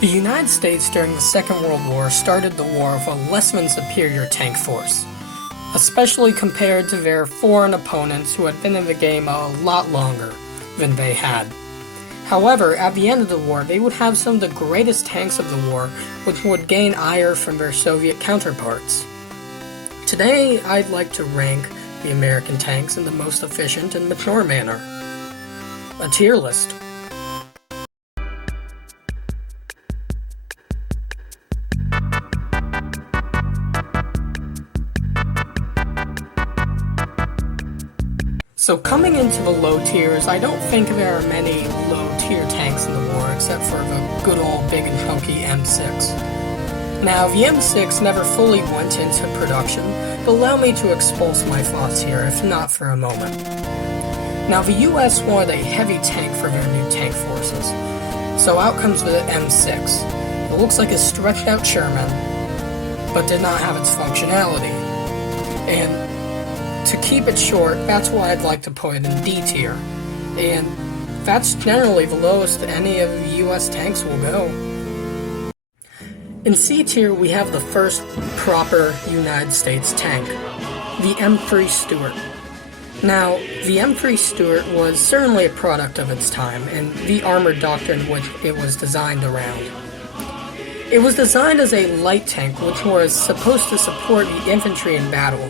The United States during the Second World War started the war with a less than superior tank force, especially compared to their foreign opponents who had been in the game a lot longer than they had. However, at the end of the war, they would have some of the greatest tanks of the war, which would gain ire from their Soviet counterparts. Today, I'd like to rank the American tanks in the most efficient and mature manner. A tier list. So coming into the low tiers, I don't think there are many low tier tanks in the war except for the good old big and chunky M6. Now, the M6 never fully went into production, but allow me to expulse my thoughts here, if not for a moment. Now, the US wanted a heavy tank for their new tank forces, so out comes the M6. It looks like a stretched out Sherman, but did not have its functionality. And to keep it short, that's why I'd like to put it in D tier, and that's generally the lowest any of the US tanks will go. In C tier, we have the first proper United States tank, the M3 Stuart. Now, the M3 Stuart was certainly a product of its time, and the armored doctrine which it was designed around. It was designed as a light tank which was supposed to support the infantry in battle.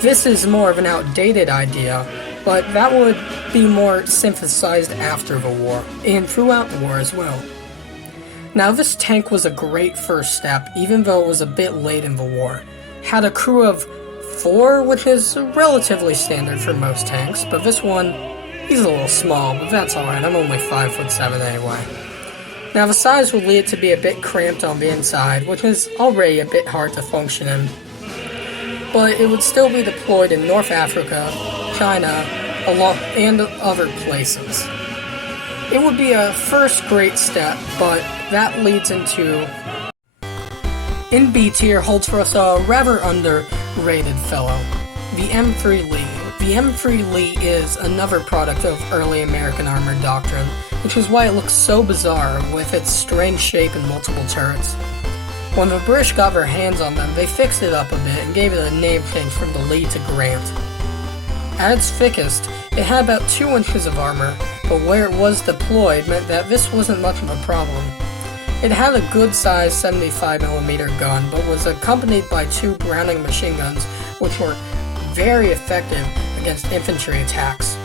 This is more of an outdated idea, but that would be more synthesized after the war, and throughout the war as well. Now, this tank was a great first step, even though it was a bit late in the war. Had a crew of 4, which is relatively standard for most tanks, but this one, he's a little small, but that's alright, I'm only 5'7" anyway. Now, the size would lead it to be a bit cramped on the inside, which is already a bit hard to function in. But it would still be deployed in North Africa, China, and other places. It would be a first great step, but that leads into... In B tier holds for us a rather underrated fellow, the M3 Lee. The M3 Lee is another product of early American armored doctrine, which is why it looks so bizarre with its strange shape and multiple turrets. When the British got their hands on them, they fixed it up a bit and gave it a name change from the Lee to Grant. At its thickest, it had about 2 inches of armor, but where it was deployed meant that this wasn't much of a problem. It had a good-sized 75mm gun, but was accompanied by 2 Browning machine guns, which were very effective against infantry attacks.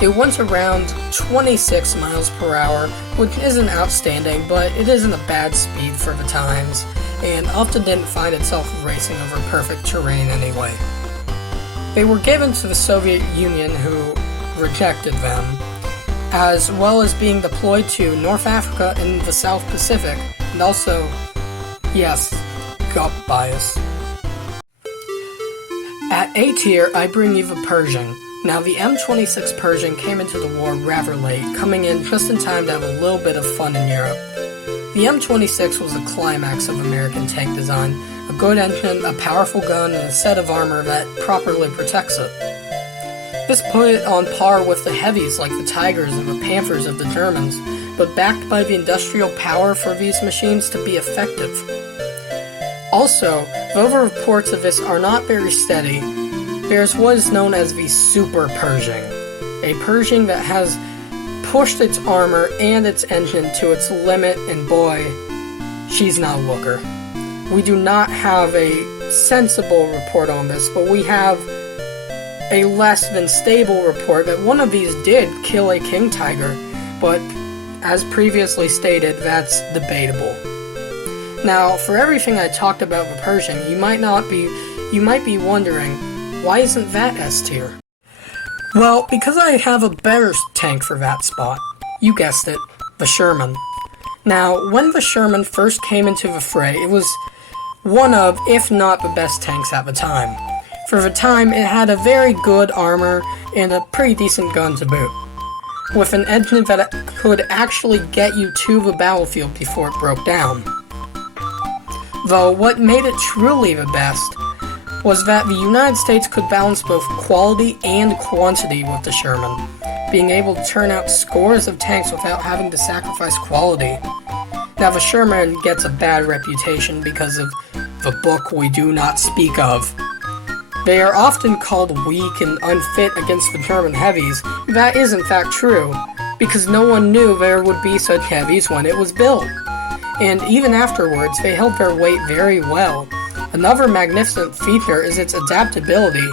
It went around 26 miles per hour, which isn't outstanding, but it isn't a bad speed for the times, and often didn't find itself racing over perfect terrain anyway. They were given to the Soviet Union, who rejected them, as well as being deployed to North Africa and the South Pacific, and also, yes, gut bias. At A tier, I bring you the Pershing. Now, the M26 Pershing came into the war rather late, coming in just in time to have a little bit of fun in Europe. The M26 was the climax of American tank design, a good engine, a powerful gun, and a set of armor that properly protects it. This put it on par with the heavies like the Tigers and the Panthers of the Germans, but backed by the industrial power for these machines to be effective. Also, though the reports of this are not very steady, there's what is known as the Super Pershing, a Pershing that has pushed its armor and its engine to its limit, and boy, she's not a looker. We do not have a sensible report on this, but we have a less than stable report that one of these did kill a King Tiger, but as previously stated, that's debatable. Now, for everything I talked about the Pershing, you might be wondering, why isn't that S tier? Well, because I have a better tank for that spot. You guessed it, the Sherman. Now, when the Sherman first came into the fray, it was one of, if not the best tanks at the time. For the time, it had a very good armor and a pretty decent gun to boot, with an engine that could actually get you to the battlefield before it broke down. Though what made it truly the best was that the United States could balance both quality and quantity with the Sherman. being able to turn out scores of tanks without having to sacrifice quality. Now, the Sherman gets a bad reputation because of the book we do not speak of. They are often called weak and unfit against the German heavies. That is in fact true, because no one knew there would be such heavies when it was built. And even afterwards, they held their weight very well. Another magnificent feature is its adaptability.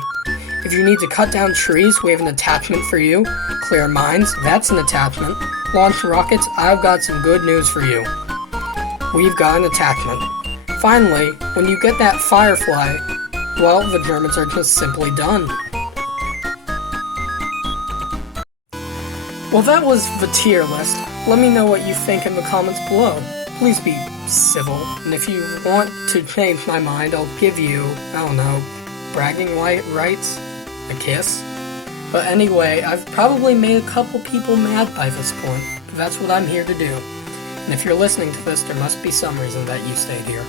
If you need to cut down trees, we have an attachment for you. Clear mines, that's an attachment. Launch rockets, I've got some good news for you. We've got an attachment. Finally, when you get that Firefly, well, the Germans are just simply done. Well, that was the tier list. Let me know what you think in the comments below. Please be civil, and if you want to change my mind, I'll give you, I don't know, bragging rights? A kiss? But anyway, I've probably made a couple people mad by this point, but that's what I'm here to do. And if you're listening to this, there must be some reason that you stayed here.